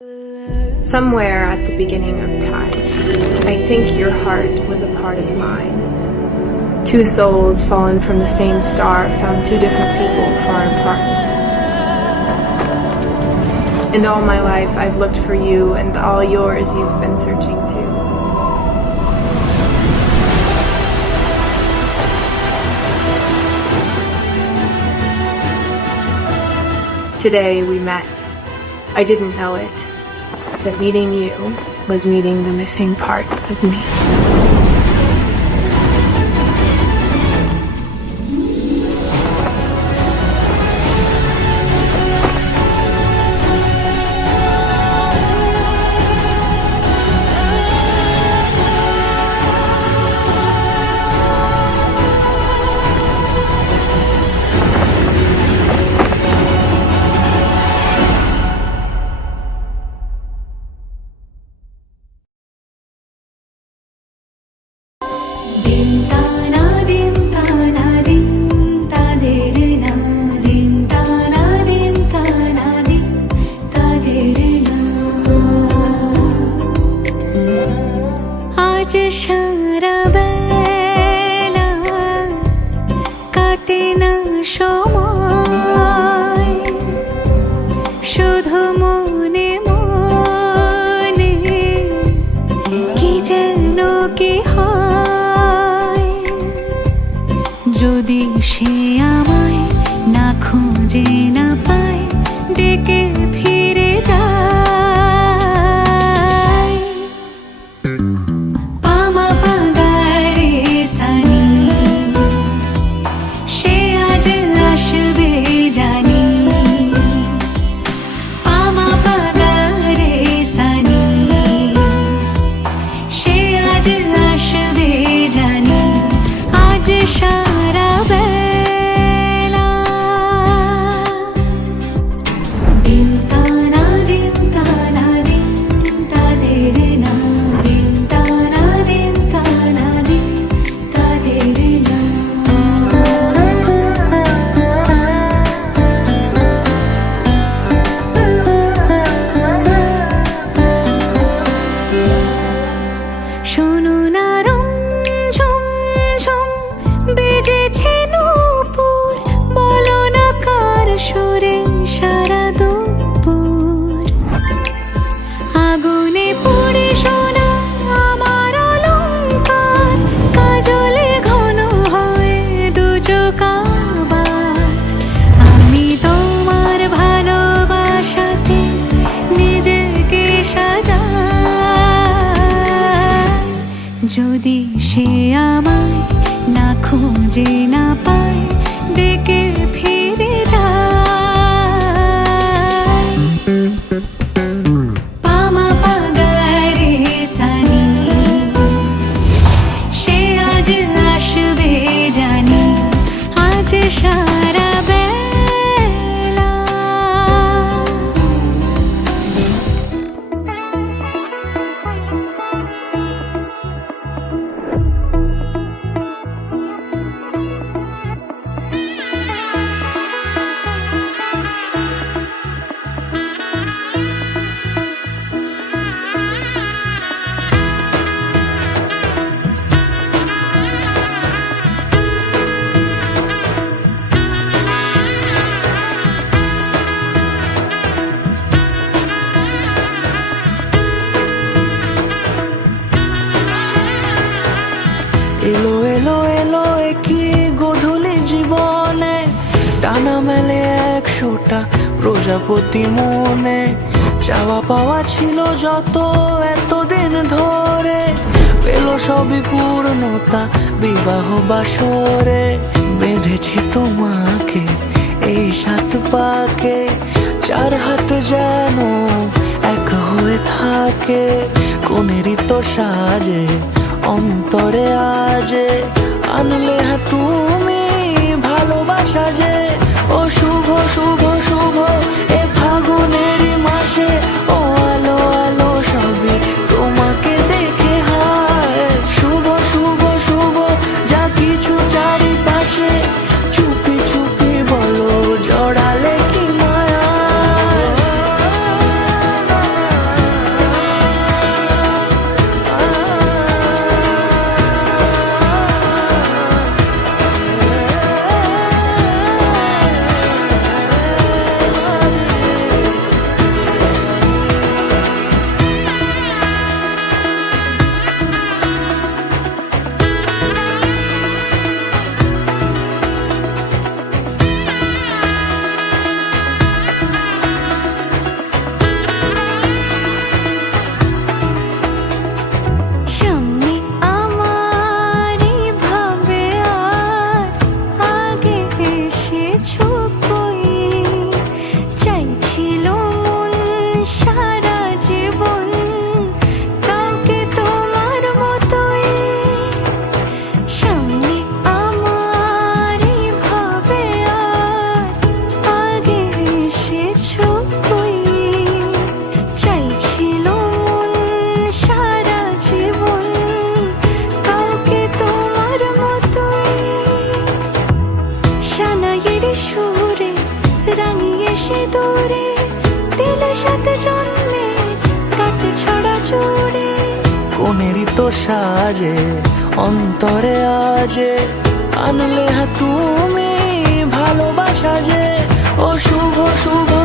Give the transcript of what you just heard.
Somewhere at the beginning of time, I think your heart was a part of mine. Two souls fallen from the same star found two different people far apart. And all my life I've looked for you, and all yours you've been searching too. Today we met. I didn't know it. That meeting you was meeting the missing part of me. आज সারা বেলা কাটে না সময় শুধু মনে মনে কি যেন কি হয় যদি সে আমায় না খুঁজে না পায় ডেকে ফিরে যায় সারা বেলা দিন তানা দিন তানা দিন তাদের না দিন তানা দিন তানা দিন তাদের না শোনো না বেজেছে নূপুর বলো না কার সুরে সারা দুপুর আগুনে পুড়ে সোনা আমার অলংকার কাজলে ঘন হয় দু চোখ আবার আমি তোমার ভালোবাসাতে নিজেকে সাজাই যদি সে আমায় না খুঁজে না পায় ডেকে ফিরে যায় পামা পাগারে সানি সে আজ আসবে জানি আজ সারা বেলা এলো এলো এলো কি গধূলি জীবনে টানা মেলে 100টা প্রজাপতি মনে চাওয়া পাওয়া ছিল যত এতদিন ধরে পেল সবই পূর্ণতা বিবাহ বাসরে বেঁধেছি তোমাকে এই 7 পাকে 4 হাত যেন এক হয়ে থাকে কোনেরই তো সাজে অন্তরে আজে আনলে তুমি ভালোবাসা যে ও শুভ শুভ শুভ এ ফাগুনেরই মাসে ও আলো আলো সবই তোমাকে দেখে হায় শুভ শুভ শুভ যা কিছু চারিপাশে চুপি চুপি বলো জড়ালে কি মায়া রাঙিয়ে সিঁদুরে দিলে সাথে জন্মে কাট ছড়া চুড়ে কোনেরই তো সাজে অন্তরে আজে আনলে তুমি ভালোবাসা যে ও শুভ শুভ